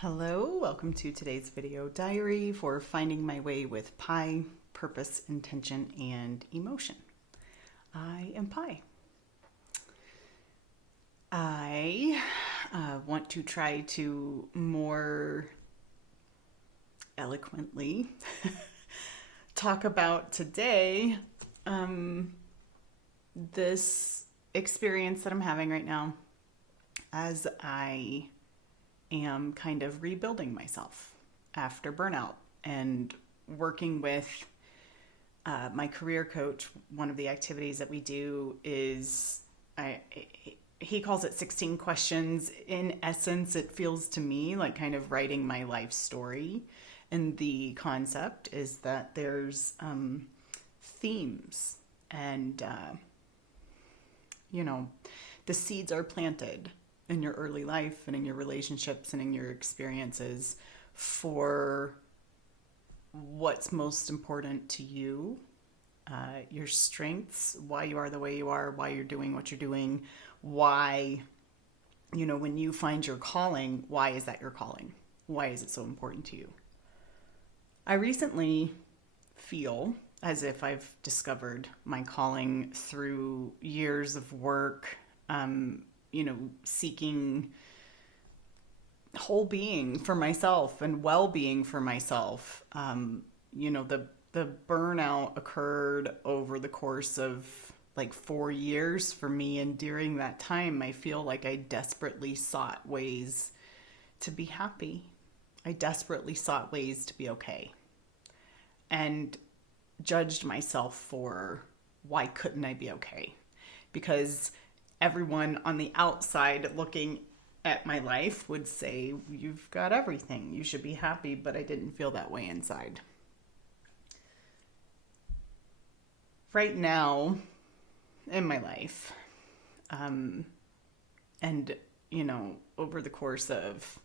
Hello, welcome to today's video diary for finding my way with Pi, purpose, intention, and emotion. I am Pi. I want to try to more eloquently talk about today this experience that I'm having right now as I am kind of rebuilding myself after burnout and working with my career coach. One of the activities that we do is he calls it 16 questions. In essence, it feels to me like kind of writing my life story. And the concept is that there's themes and, the seeds are planted in your early life and in your relationships and in your experiences for what's most important to you, your strengths, why you are the way you are, why you're doing what you're doing, why, when you find your calling, why is that your calling? Why is it so important to you? I recently feel as if I've discovered my calling through years of work, seeking whole being for myself and well-being for myself. The burnout occurred over the course of like 4 years for me, and during that time I feel like I desperately sought ways to be happy. I desperately sought ways to be okay, and judged myself for why couldn't I be okay, because everyone on the outside looking at my life would say, you've got everything, you should be happy, but I didn't feel that way inside. Right now in my life, over the course of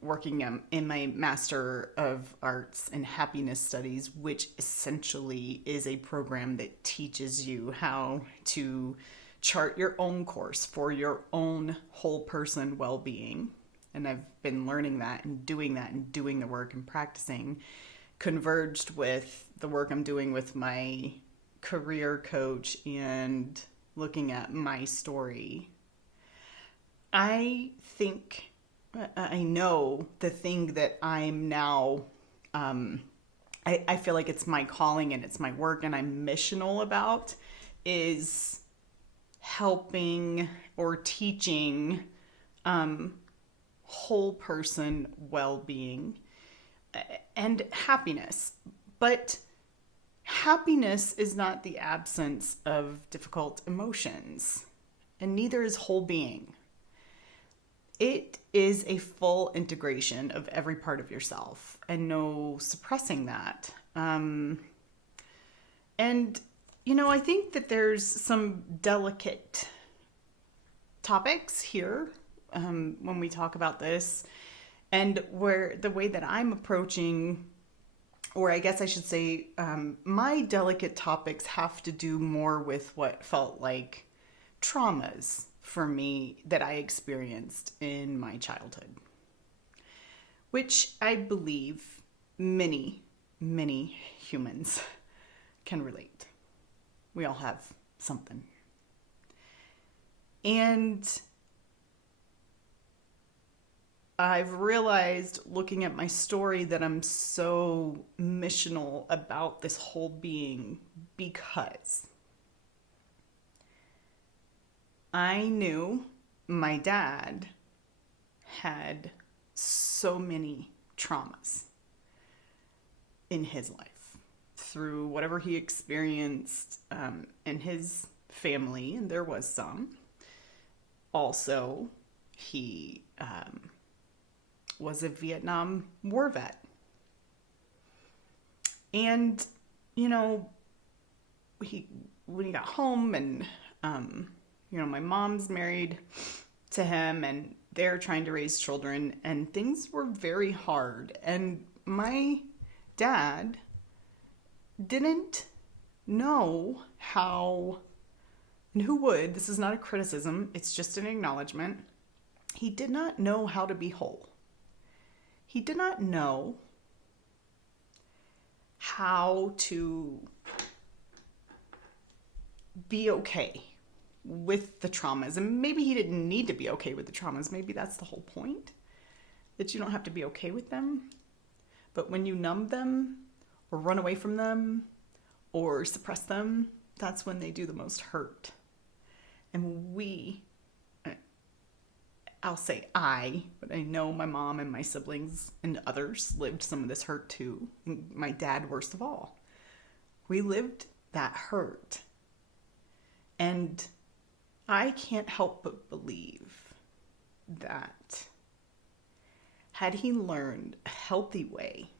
working in my Master of Arts in Happiness Studies, which essentially is a program that teaches you how to chart your own course for your own whole person well-being. And I've been learning that and doing the work and practicing, converged with the work I'm doing with my career coach and looking at my story. I know the thing that I'm now, I feel like it's my calling and it's my work and I'm missional about, is helping or teaching whole person well-being and happiness. But happiness is not the absence of difficult emotions, and neither is whole being. It is a full integration of every part of yourself and no suppressing that. I think that there's some delicate topics here when we talk about this, and where the way that I'm approaching, or I guess I should say, my delicate topics have to do more with what felt like traumas for me that I experienced in my childhood, which I believe many, many humans can relate. We all have something. And I've realized looking at my story that I'm so missional about this whole being because I knew my dad had so many traumas in his life through whatever he experienced in his family, and there was some. Also, he was a Vietnam War vet. And, when he got home and, my mom's married to him and they're trying to raise children and things were very hard. And my dad didn't know how, and who would, this is not a criticism, it's just an acknowledgement. He did not know how to be whole. He did not know how to be okay with the traumas. And maybe he didn't need to be okay with the traumas. Maybe that's the whole point, that you don't have to be okay with them. But when you numb them or run away from them or suppress them, that's when they do the most hurt. And I'll say but I know my mom and my siblings and others lived some of this hurt too. My dad, worst of all. We lived that hurt. And I can't help but believe that had he learned a healthy way,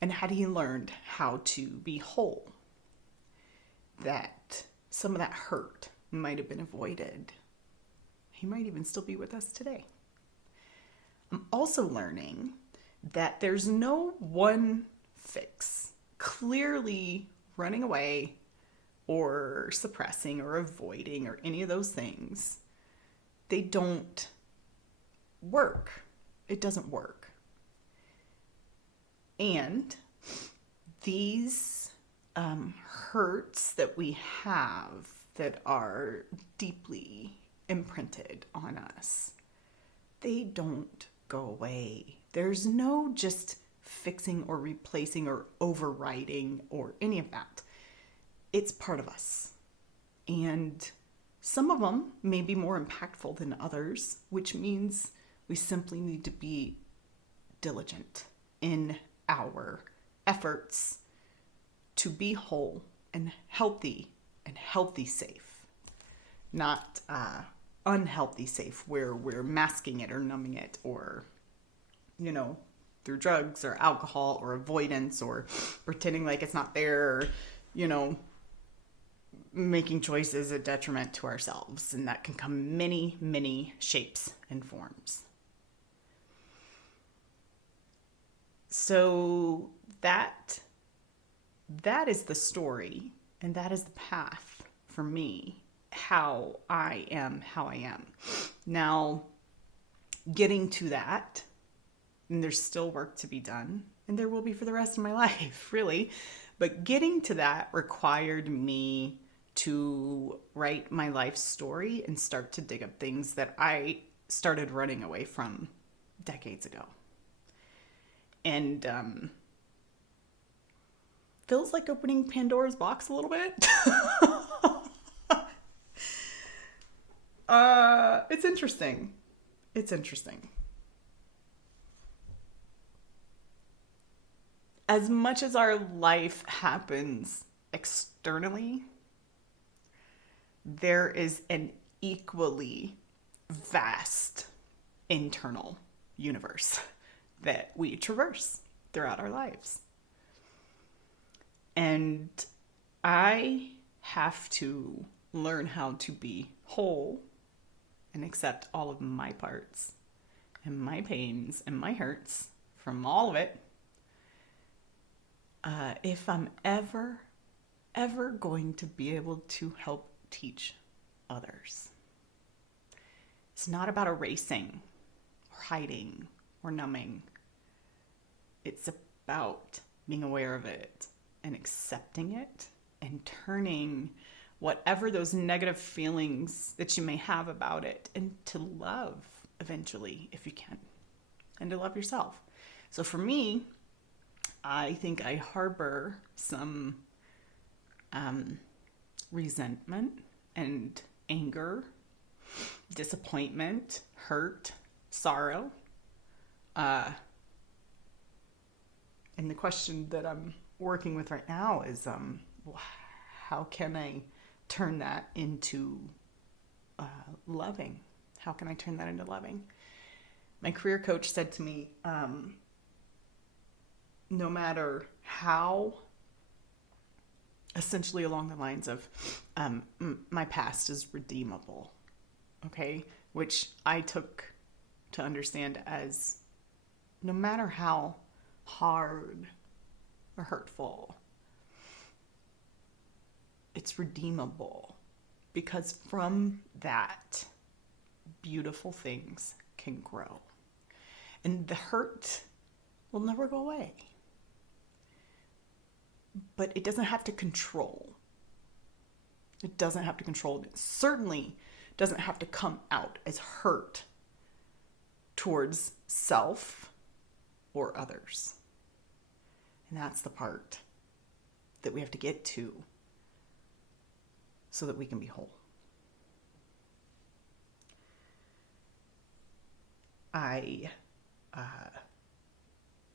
and had he learned how to be whole, that some of that hurt might have been avoided. He might even still be with us today. I'm also learning that there's no one fix. Clearly, running away or suppressing or avoiding or any of those things, they don't work. It doesn't work. And these hurts that we have that are deeply imprinted on us, they don't go away. There's no just fixing or replacing or overriding or any of that. It's part of us. And some of them may be more impactful than others, which means we simply need to be diligent in our efforts to be whole and healthy safe. Not unhealthy safe where we're masking it or numbing it or, through drugs or alcohol or avoidance or pretending like it's not there or, making choices at detriment to ourselves. And that can come many, many shapes and forms. So that is the story, and that is the path for me, how I am. Now, getting to that, and there's still work to be done, and there will be for the rest of my life, really. But getting to that required me to write my life story and start to dig up things that I started running away from decades ago. And feels like opening Pandora's box a little bit. It's interesting. As much as our life happens externally, there is an equally vast internal universe that we traverse throughout our lives. And I have to learn how to be whole and accept all of my parts and my pains and my hurts from all of it. If I'm ever going to be able to help teach others. It's not about erasing or hiding or numbing. It's about being aware of it and accepting it and turning whatever those negative feelings that you may have about it into love eventually, if you can, and to love yourself. So for me, I think I harbor some resentment and anger, disappointment, hurt, sorrow. And the question that I'm working with right now is, how can I turn that into loving? How can I turn that into loving? My career coach said to me, no matter how, essentially along the lines of, my past is redeemable, okay? Which I took to understand as no matter how hard or hurtful, it's redeemable, because from that beautiful things can grow. And the hurt will never go away. But it doesn't have to control. It doesn't have to control. It certainly doesn't have to come out as hurt towards self or others. And that's the part that we have to get to so that we can be whole. I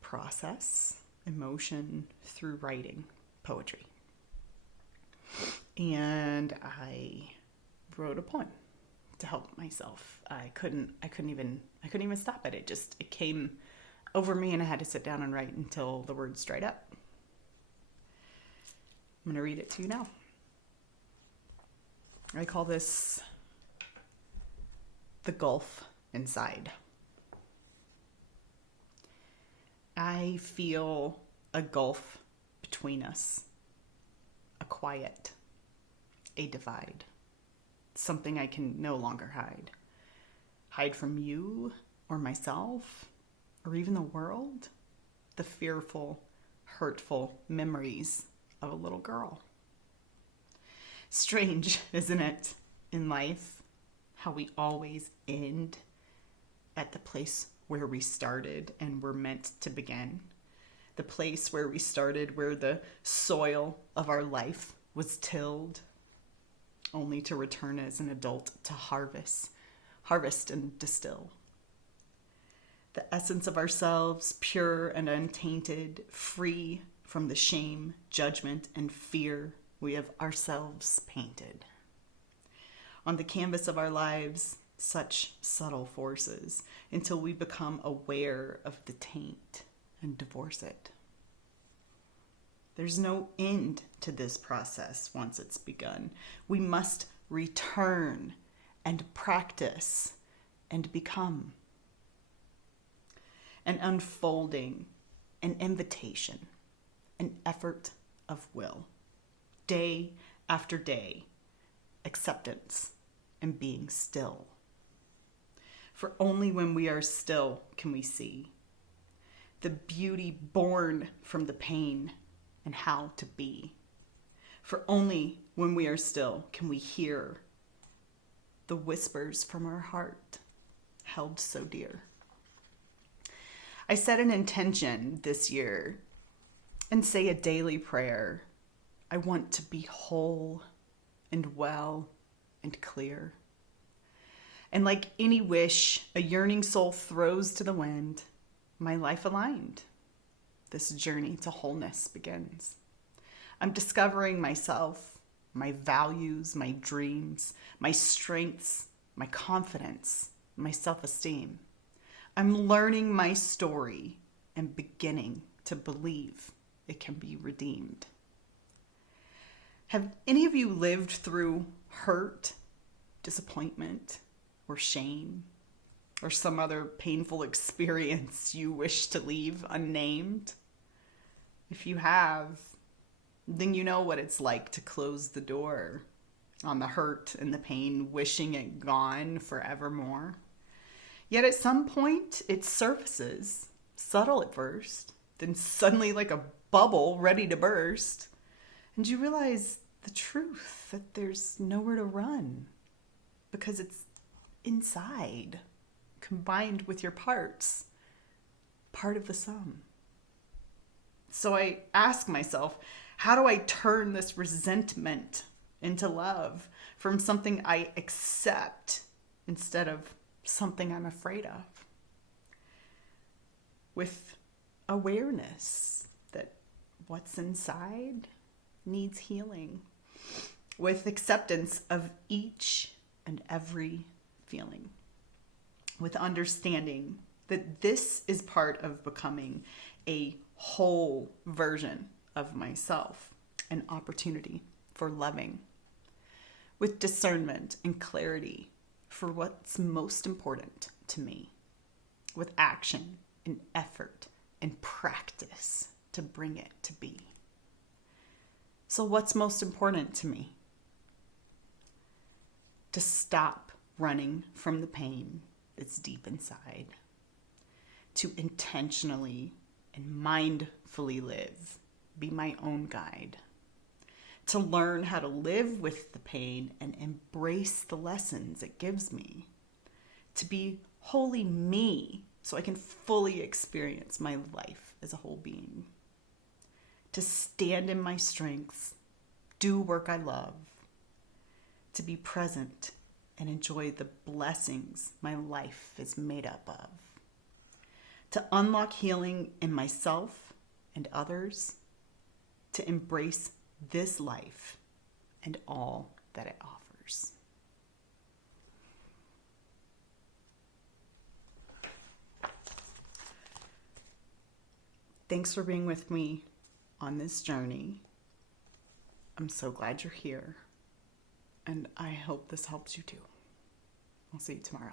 process emotion through writing poetry. And I wrote a poem to help myself. I couldn't even stop it. It came over me, and I had to sit down and write until the words dried up. I'm going to read it to you now. I call this The Gulf Inside. I feel a gulf between us, a quiet, a divide, something I can no longer hide. Hide from you or myself or even the world, the fearful, hurtful memories of a little girl. Strange, isn't it, in life, how we always end at the place where we started and were meant to begin. The place where we started, where the soil of our life was tilled, only to return as an adult to harvest and distill. The essence of ourselves, pure and untainted, free from the shame, judgment, and fear we have ourselves painted. On the canvas of our lives, such subtle forces, until we become aware of the taint and divorce it. There's no end to this process once it's begun. We must return and practice and become. An unfolding, an invitation, an effort of will. Day after day, acceptance and being still. For only when we are still can we see the beauty born from the pain and how to be. For only when we are still can we hear the whispers from our heart held so dear. I set an intention this year and say a daily prayer. I want to be whole and well and clear. And like any wish a yearning soul throws to the wind, my life aligned. This journey to wholeness begins. I'm discovering myself, my values, my dreams, my strengths, my confidence, my self-esteem. I'm learning my story and beginning to believe it can be redeemed. Have any of you lived through hurt, disappointment, or shame, or some other painful experience you wish to leave unnamed? If you have, then you know what it's like to close the door on the hurt and the pain, wishing it gone forevermore. Yet at some point, it surfaces, subtle at first, then suddenly like a bubble ready to burst. And you realize the truth, that there's nowhere to run because it's inside, combined with your parts, part of the sum. So I ask myself, how do I turn this resentment into love, from something I accept instead of something I'm afraid of? With awareness that what's inside needs healing. With acceptance of each and every feeling. With understanding that this is part of becoming a whole version of myself, an opportunity for loving. With discernment and clarity for what's most important to me. With action and effort and practice to bring it to be. So what's most important to me? To stop running from the pain that's deep inside, to intentionally and mindfully live, be my own guide, to learn how to live with the pain and embrace the lessons it gives me, to be wholly me so I can fully experience my life as a whole being, to stand in my strengths, do work I love, to be present and enjoy the blessings my life is made up of, to unlock healing in myself and others, to embrace this life and all that it offers. Thanks for being with me on this journey. I'm so glad you're here, and I hope this helps you too. I'll see you tomorrow.